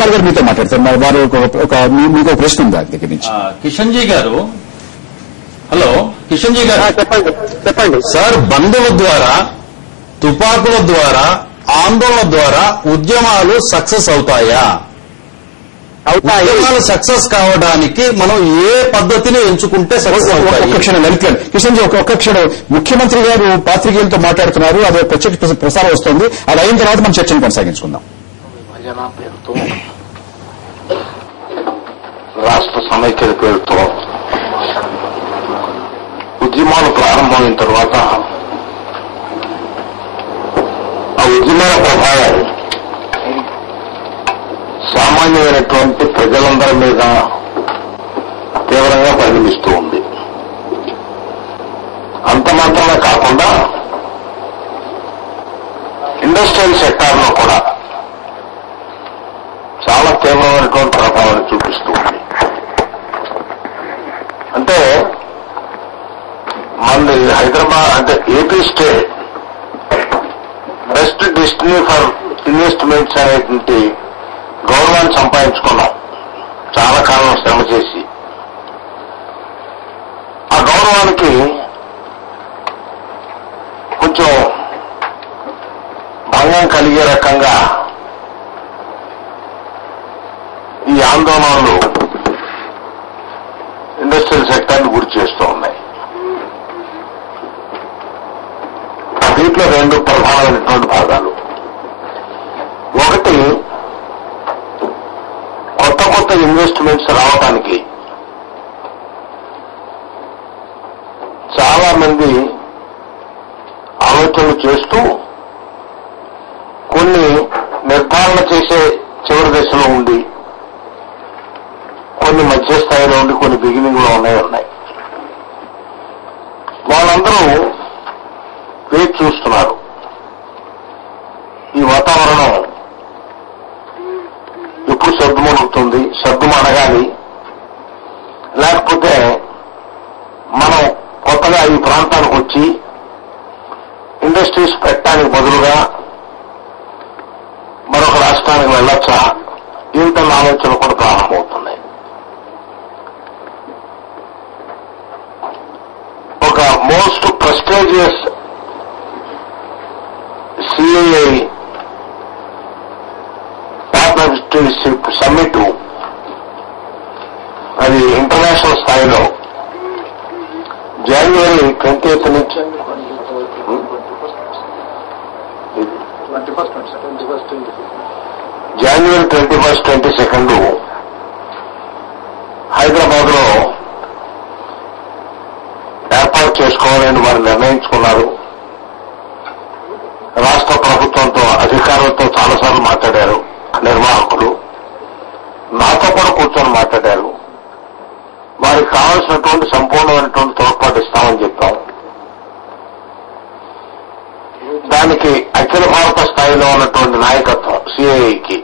గారు మీతో మాట్లాడతారు. వారు మీకు ఒక ప్రశ్న ఉంది దగ్గర నుంచి. కిషన్ జీ గారు, హలో కిషన్ జీ గారు. చెప్పండి సార్, బంధువుల ద్వారా, తుపాకుల ద్వారా, ఆందోళన ద్వారా ఉద్యమాలు సక్సెస్ అవుతాయా? ఉద్యమాలు సక్సెస్ కావడానికి మనం ఏ పద్ధతిని ఎంచుకుంటే సక్సెస్ అవుతాయి? ఒక్క క్షణం లలిత్ గారు, కిషన్ జీ ఒక్క క్షణం. ముఖ్యమంత్రి గారు పాత్రికేయులతో మాట్లాడుతున్నారు, అది ప్రత్యక్ష ప్రసారం వస్తోంది. అది అయిన తర్వాత మనం చర్చను కొనసాగించుకుందాం. విభజన పేరుతో, రాష్ట్ర సమైక్యత పేరుతో ఉద్యమాలు ప్రారంభమైన తర్వాత ఆ ఉద్యమాల ప్రభావం సామాన్యమైనటువంటి ప్రజలందరి మీద తీవ్రంగా పరిణమిస్తూ ఉంది. అంత మాత్రమే కాకుండా ఇండస్ట్రియల్ సెక్టార్లో కూడా చాలా తీవ్రమైనటువంటి ప్రభావాన్ని చూపిస్తూ ఉంది. అంటే మనది హైదరాబాద్ అంటే AP state best destiny for investments అనేటువంటి గౌరవాన్ని సంపాదించుకున్నాం చాలా కాలం శ్రమ చేసి. ఆ గౌరవానికి కొంచెం భంగం కలిగే రకంగా ఈ ఆందోళనలు ఇండస్ట్రియల్ సెక్టార్ని గురి చేస్తూ ఉన్నాయి. దీంట్లో రెండు ప్రధానమైనటువంటి భాగాలు. ఒకటి, కొత్త కొత్త ఇన్వెస్ట్మెంట్స్ రావడానికి చాలా మంది ఆలోచనలు చేస్తూ కొన్ని నిర్ధారణ చేసే చివరి దశలో ఉండి, కొన్ని మధ్య స్థాయిలో ఉండి, కొన్ని బిగినింగ్ లో ఉన్నాయి. వాళ్ళందరూ వేచి చూస్తున్నారు. ఈ వాతావరణం ఎప్పుడు సర్దుమణుగుతుంది, సర్దుమణగాలి, లేకపోతే మనం కొత్తగా ఈ ప్రాంతానికి వచ్చి ఇండస్ట్రీస్ పెట్టడానికి బదులుగా మరొక రాష్ట్రానికి వెళ్ళొచ్చా, ఇంత ఆలోచనలు కూడా ప్రారంభమవుతున్నాయి. ఒక most prestigious CII partnership summit, అది ఇంటర్నేషనల్ స్థాయిలో జనవరి 20th నుంచి జనవరి 21st, 22nd హైదరాబాద్ లో ఏర్పాటు చేసుకోవాలని వారు నిర్ణయించుకున్నారు. రాష్ట్ర ప్రభుత్వంతో, అధికారులతో చాలాసార్లు మాట్లాడారు నిర్వాహకులు. నాతో కూడా కూర్చొని మాట్లాడారు. వారికి కావాల్సినటువంటి సంపూర్ణమైనటువంటి తోడ్పాటు ఇస్తామని చెప్పాం. దానికి అఖిల భారత స్థాయిలో ఉన్నటువంటి నాయకత్వం సిఐఐకి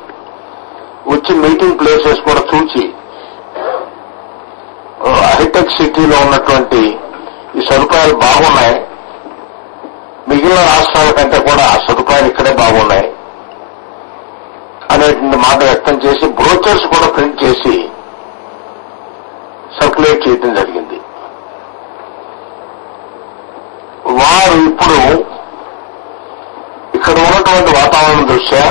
వచ్చి మీటింగ్ ప్లేసెస్ కూడా చూసి, హైటెక్ సిటీలో ఉన్నటువంటి ఈ సదుపాయాలు బాగున్నాయి, మిగిలిన రాష్ట్రాల కంటే కూడా ఆ సదుపాయాలు ఇక్కడే బాగున్నాయి అనేటువంటి మాట వ్యక్తం చేసి బ్రోచర్స్ కూడా ప్రింట్ చేసి సర్క్యులేట్ చేయడం జరిగింది. వారు ఇప్పుడు ఇక్కడ ఉన్నటువంటి వాతావరణం దృష్ట్యా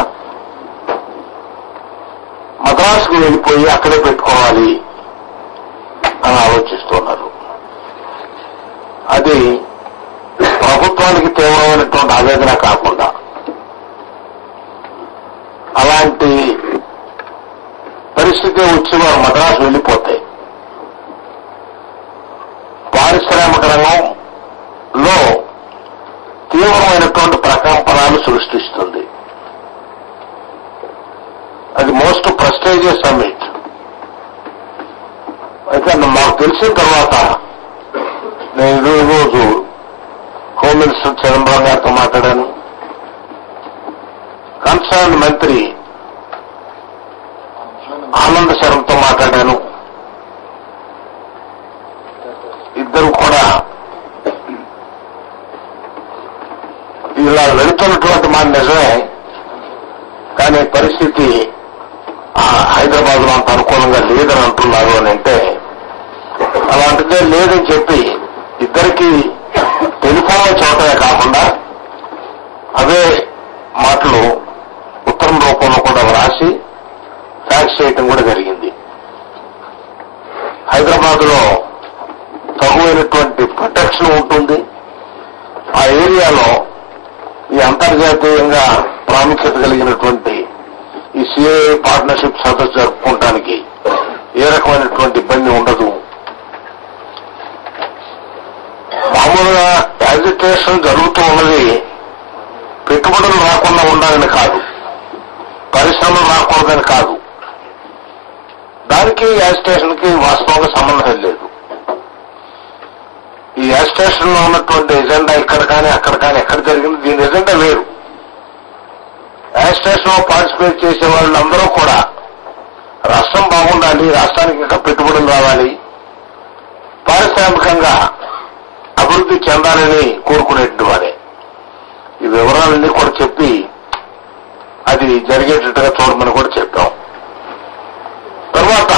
మద్రాసుకు వెళ్ళిపోయి అక్కడే పెట్టుకోవాలి అని ఆలోచిస్తున్నారు. అది ప్రభుత్వానికి తీవ్రమైనటువంటి ఆవేదన కాకుండా అలాంటి పరిస్థితి వచ్చి వారు మద్రాసు వెళ్ళిపోతే పారిశ్రామిక రంగంలో తీవ్రమైనటువంటి ప్రకంపనాలు సృష్టిస్తుంది. అది మోస్ట్ ప్రెస్టీజియస్ సమ్మిట్. అయితే మాకు తెలిసిన తర్వాత నేను ఈరోజు హోమ్ మినిస్టర్ చిదంబరం గారితో మాట్లాడాను, కన్సర్న్ మంత్రి ఆనంద్ శర్మతో మాట్లాడాను. ఇద్దరు కూడా ఇలా వెళుతున్నటువంటి మాట నిజమే, కానీ పరిస్థితి హైదరాబాద్ లో అంత అనుకూలంగా లేదని అంటున్నారు అని అంటే, అలాంటిదే లేదని చెప్పి ఇద్దరికి టెలిఫోన్లో చెప్పడమే కాకుండా అవే మాటలు ఉత్తరం రూపంలో కూడా వ్రాసి ఫ్యాక్స్ చేయటం కూడా జరిగింది. హైదరాబాద్ లో తగువైనటువంటి ప్రొటెక్షన్ ఉంటుంది. ఆ ఏరియాలో ఈ అంతర్జాతీయంగా ప్రాముఖ్యత కలిగినటువంటి ఈ సిఐఏ పార్ట్నర్షిప్ సదస్సు జరుపుకోవడానికి ఏ రకమైనటువంటి ఇబ్బంది ఉండదు. మామూలుగా యాజిటేషన్ జరుగుతూ ఉన్నది పెట్టుబడులు రాకుండా ఉండాలని కాదు, పరిశ్రమలు రాకూడదని కాదు. దానికి యాజిటేషన్ కి వాస్తవంగా సంబంధం లేదు. ఈ యాజిటేషన్ లో ఉన్నటువంటి ఎజెండా ఇక్కడ కానీ అక్కడ కానీ ఎక్కడ జరిగింది, దీని ఎజెండా వేరు. యాజిటేషన్ లో పార్టిసిపేట్ చేసే వాళ్ళందరూ కూడా రాష్ట్రం బాగుండాలి, రాష్ట్రానికి ఇంకా పెట్టుబడులు రావాలి, పారిశ్రామికంగా అభివృద్ధి చెందాలని కోరుకునేటువంటి వారే. ఈ వివరాలన్నీ కూడా చెప్పి అది జరిగేటట్టుగా చూడమని కూడా చెప్పాం. తర్వాత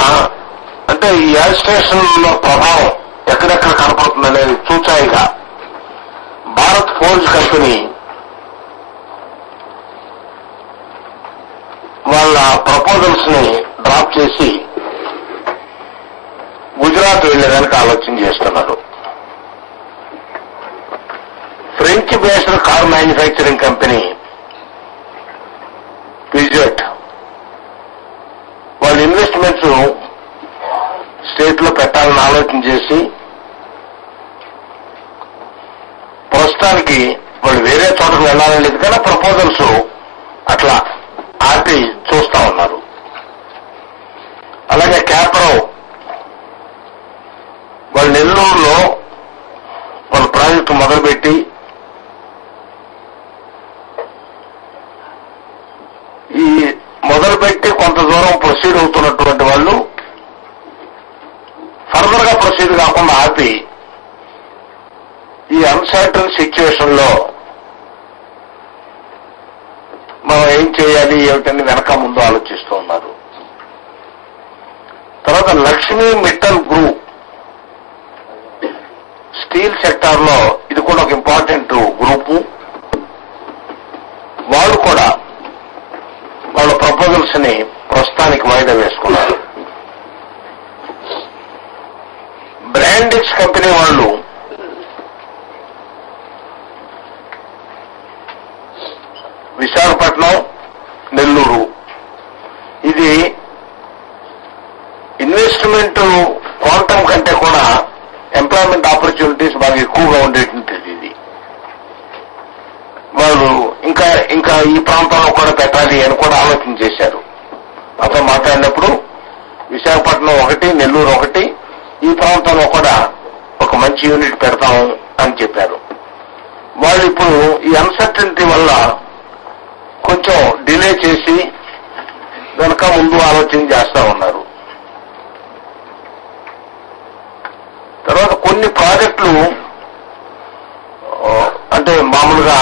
అంటే ఈ యాజిటేషన్ లో ప్రభావం ఎక్కడెక్కడ కనపడుతుందనేది చూచాయిగా భారత్ ఫోర్జ్ కంపెనీ వాళ్ళ ప్రపోజల్స్ ని డ్రాప్ చేసి గుజరాత్ వెళ్లేదానికి ఆలోచన చేస్తున్నారు. French based car manufacturing company Peugeot వాళ్ళ ఇన్వెస్ట్మెంట్స్ స్టేట్ లో పెట్టాలని ఆలోచన చేసి ప్రస్తుతానికి వాళ్ళు వేరే చోటకు వెళ్లాలని లేదు కానీ ప్రపోజల్స్ అట్లా ఆపి చూస్తా ఉన్నారు. అలాగే క్యాప్రో వాళ్ళు నెల్లూరులో వాళ్ళ ప్రాజెక్టు మొదలుపెట్టి కొంత దూరం ప్రొసీడ్ అవుతున్నటువంటి వాళ్ళు ఫర్దర్ గా ప్రొసీడ్ కాకుండా ఆపి ఈ అన్సర్టన్ సిచ్యువేషన్ లో మనం ఏం చేయాలి ఏమిటని వెనక ముందు ఆలోచిస్తూ ఉన్నారు. తర్వాత Lakshmi Mittal group steel sector లో ఇది కూడా ఒక ఇంపార్టెంట్ గ్రూపు. వాళ్ళు కూడా వాళ్ళ ప్రపోజల్స్ ని ప్రస్తుతానికి వాయిదా వేసుకున్నారు. బ్రాండెక్స్ కంపెనీ వాళ్ళు విశాఖపట్నం, నెల్లూరు ఇది ఇన్వెస్ట్మెంట్ క్వాంటమ్ కంటే కూడా ఎంప్లాయ్మెంట్ ఆపర్చునిటీస్ బాగా ఎక్కువగా ఉండేటువంటిది. ఇది వాళ్ళు ఇంకా ఈ ప్రాంతంలో కూడా పెట్టాలి అని కూడా ఆలోచన చేశారు. నాతో మాట్లాడినప్పుడు విశాఖపట్నం ఒకటి, నెల్లూరు ఒకటి, ఈ ప్రాంతంలో కూడా ఒక మంచి యూనిట్ పెడతాము అని చెప్పారు. వాళ్ళు ఇప్పుడు ఈ అన్సర్టనిటీ వల్ల కొంచెం డిలే చేసి వెనక ముందు ఆలోచన చేస్తా ఉన్నారు. తర్వాత కొన్ని ప్రాజెక్టులు అంటే మామూలుగా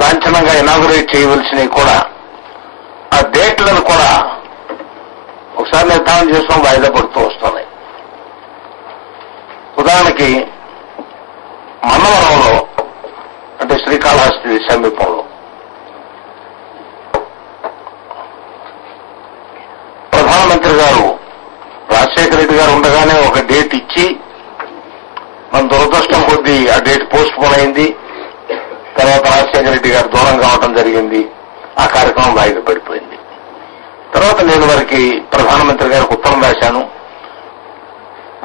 లాంఛనంగా ఇనాగరేట్ చేయవలసినవి కూడా ఆ డేట్లను కూడా ఒకసారి నిర్ధారణ చేసుకుని వాయిదా పడుతూ వస్తున్నాయి. ఉదాహరణకి మన్నవరంలో అంటే శ్రీకాళహస్తి సమీపంలో ప్రధానమంత్రి గారు రాజశేఖర రెడ్డి గారు ఉండగానే ఒక డేట్ ఇచ్చి మన దురదృష్టం కొద్దీ ఆ డేట్ పోస్ట్ పోన్ అయింది. తర్వాత రాజశేఖర రెడ్డి గారు దూరం కావడం జరిగింది. ఆ కార్యక్రమం వాయిదా పడిపోయింది. తర్వాత నేను వారికి ప్రధానమంత్రి గారికి ఉత్తరం రాశాను.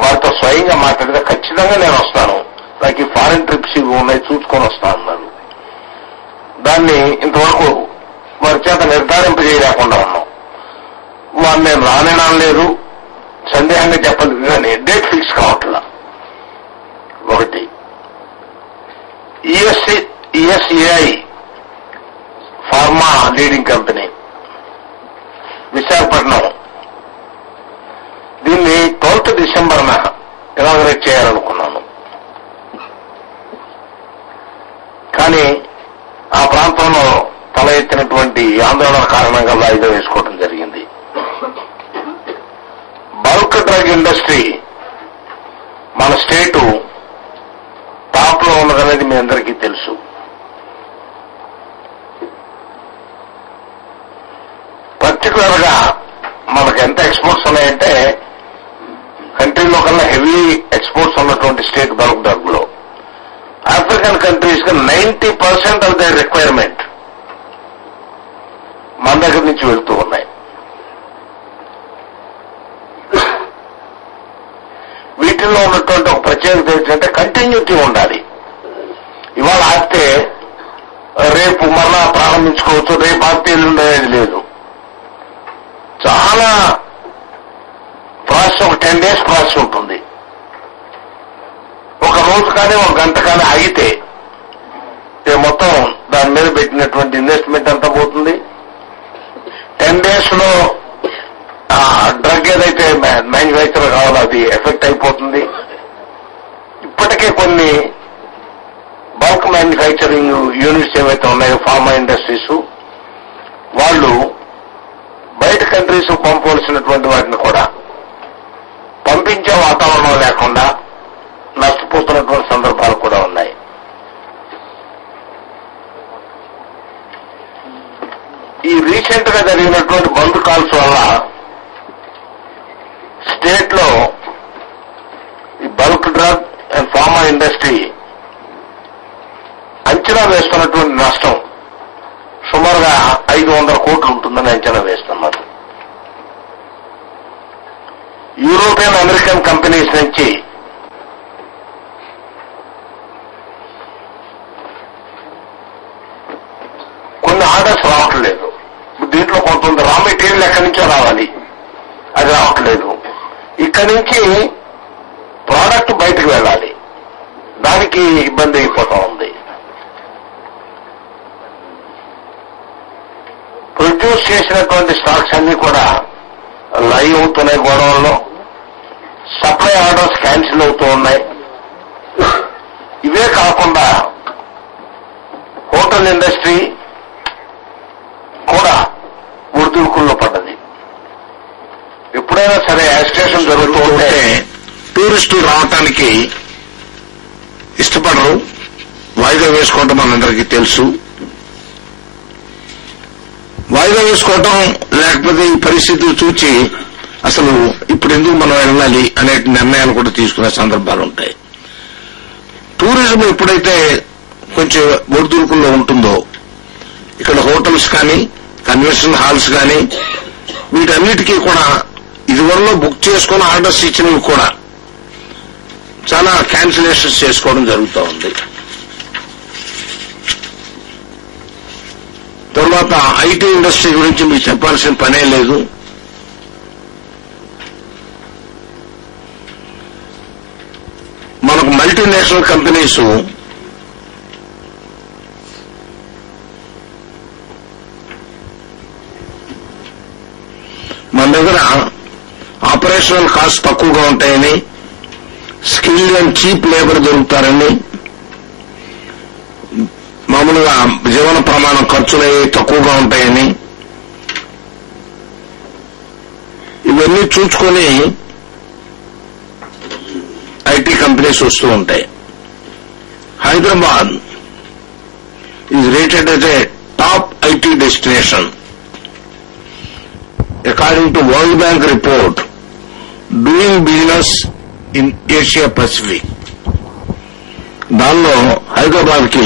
వారితో స్వయంగా మాట్లాడితే ఖచ్చితంగా నేను వస్తాను, నాకు ఈ ఫారిన్ ట్రిప్స్ ఇవి ఉన్నాయి చూసుకొని వస్తాను అన్నారు. దాన్ని ఇంతవరకు వారి చేత నిర్ధారింపజేయలేకుండా ఉన్నాం. వారు నేను రానేనలేదు, సందేహంగా చెప్పలేదు కానీ డేట్ ఫిక్స్ కావట్లా. ఒకటి ఈఎస్ఏఐ ఫార్మా లీడింగ్ కంపెనీ విశాఖపట్నం, దీన్ని 12 డిసెంబర్న ఇనాగరేట్ చేయాలనుకున్నాను. కానీ ఆ ప్రాంతంలో తల ఎత్తినటువంటి ఆందోళన కారణంగా వాయిదా వేసుకోవడం జరిగింది. డ్రగ్ ఇండస్ట్రీ మన స్టేటు టాప్ లో ఉన్నదనేది మీ అందరికీ తెలుసు. పర్టికులర్ గా మనకు ఎంత ఎక్స్పోర్ట్స్ ఉన్నాయంటే కంట్రీలో కన్నా హెవీ ఎక్స్పోర్ట్స్ ఉన్నటువంటి స్టేట్ బల్క్ డ్రగ్ లో. ఆఫ్రికన్ కంట్రీస్ కి 90% ఆఫ్ దర్ రిక్వైర్మెంట్ మన దగ్గర నుంచి వెళ్తూ ఉన్నాయి. వీటిల్లో ఉన్నటువంటి ఒక ప్రత్యేకత ఏంటంటే కంటిన్యూటీ ఉండాలి. ఇవాళ ఆపితే రేపు మరలా ప్రారంభించుకోవచ్చు, రేపు ఆపితే ఉండేది లేదు. చాలా ప్రాసెస్, ఒక 10 days ప్రాసెస్ ఉంటుంది. ఒక రోజు కానీ ఒక గంట కానీ ఆగితే మొత్తం దాని మీద పెట్టినటువంటి ఇన్వెస్ట్మెంట్ అంతా పోతుంది. 10 days లో డ్రగ్ ఏదైతే మ్యానుఫ్యాక్చర్ కావాలో అది ఎఫెక్ట్ అయిపోతుంది. ఇప్పటికే కొన్ని బల్క్ మ్యానుఫ్యాక్చరింగ్ యూనిట్స్ ఏవైతే ఉన్నాయో ఫార్మా ఇండస్ట్రీస్, వాళ్ళు బయట కంట్రీస్ పంపవలసినటువంటి వాటిని కూడా పంపించే వాతావరణం లేకుండా నష్టపోతున్నటువంటి సందర్భాలు కూడా ఉన్నాయి. ఈ రీసెంట్ గా జరిగినటువంటి బంద్ కాల్స్ వల్ల స్టేట్ లో ఈ bulk drug and pharma industry అంచనా వేస్తున్నటువంటి నష్టం సుమారుగా 500 కోట్లు ఉంటుందని అంచనా వేస్తున్నారు. యూరోపియన్ అమెరికన్ కంపెనీస్ నుంచి కొన్ని ఆర్డర్స్ రావట్లేదు. దీంట్లో కొంత రా మెటీరియల్ ఎక్కడి నుంచో రావాలి, అది రావట్లేదు. ఇక్కడి నుంచి ప్రోడక్ట్ బయటకు వెళ్ళాలి, దానికి ఇబ్బంది అయిపోతా ఉంది. ప్రొడ్యూస్ చేసినటువంటి స్టాక్స్ అన్ని కూడా లైవ్ అవుతున్నాయి గోడౌన్లో. సప్లై ఆర్డర్స్ క్యాన్సిల్ అవుతూ ఉన్నాయి. ఇవే కాకుండా హోటల్ ఇండస్ట్రీ కూడా ఒడిదుడుకుల్లో పడ్డది. ఎప్పుడైనా సరే యాజిటేషన్ జరుగుతూ ఉంటే టూరిస్టులు రావటానికి ఇష్టపడరు, వాయిదా వేసుకోవటం మనందరికీ తెలుసు. వాయిదా వేసుకోవటం లేకపోతే ఈ పరిస్థితులు చూచి అసలు ఇప్పుడు ఎందుకు మనం వెళ్ళాలి అనే నిర్ణయాలు కూడా తీసుకునే సందర్భాలు ఉంటాయి. టూరిజం ఎప్పుడైతే కొంచెం ఒడిదుడుకుల్లో ఉంటుందో ఇక్కడ హోటల్స్ కానీ కన్వెన్షన్ హాల్స్ కానీ వీటన్నిటికీ కూడా ఇదివరలో బుక్ చేసుకుని ఆర్డర్స్ ఇచ్చినవి కూడా చాలా క్యాన్సిలేషన్స్ చేసుకోవడం జరుగుతూ ఉంది. తర్వాత ఐటీ ఇండస్ట్రీ గురించి మీకు చెప్పాల్సిన పనే లేదు. మనకు మల్టీనేషనల్ కంపెనీస్ మన దగ్గర ఆపరేషనల్ కాస్ట్ తక్కువగా ఉంటాయని, స్కిల్డ్ అండ్ చీప్ లేబర్ దొరుకుతారని, మామూలుగా జీవన ప్రమాణం ఖర్చులు తక్కువగా ఉంటాయని, ఇవన్నీ చూసుకొని ఐటీ కంపెనీస్ వస్తూ ఉంటాయి. Hyderabad is rated as a top IT destination according to World Bank report doing business in Asia Pacific. దానిలో హైదరాబాద్ కి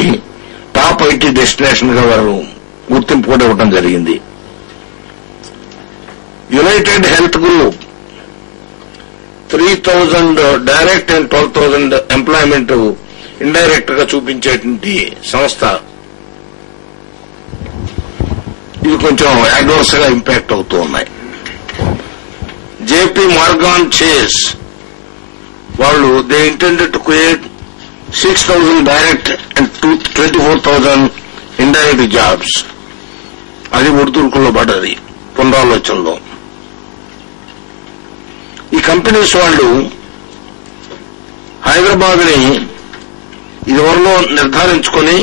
టాప్ ఐటీ డెస్టినేషన్ గా వారు గుర్తింపు కూడా ఇవ్వడం జరిగింది. United health group 3,000 direct and 12,000 employment indirect గా చూపించేటువంటి సంస్థ. ఇది కొంచెం అడ్వర్స్ గా ఇంపాక్ట్ అవుతూ ఉన్నాయి. జేపీ మార్గాన్ చేస్ వాళ్ళు they intended to create 6,000 direct and 24,000 indirect jobs. అది ఒడిదుడుకుల్లో పడ్డది పునరాలోచనలో. ఈ కంపెనీస్ వాళ్ళు హైదరాబాద్ ని ఇదివరలో నిర్ధారించుకొని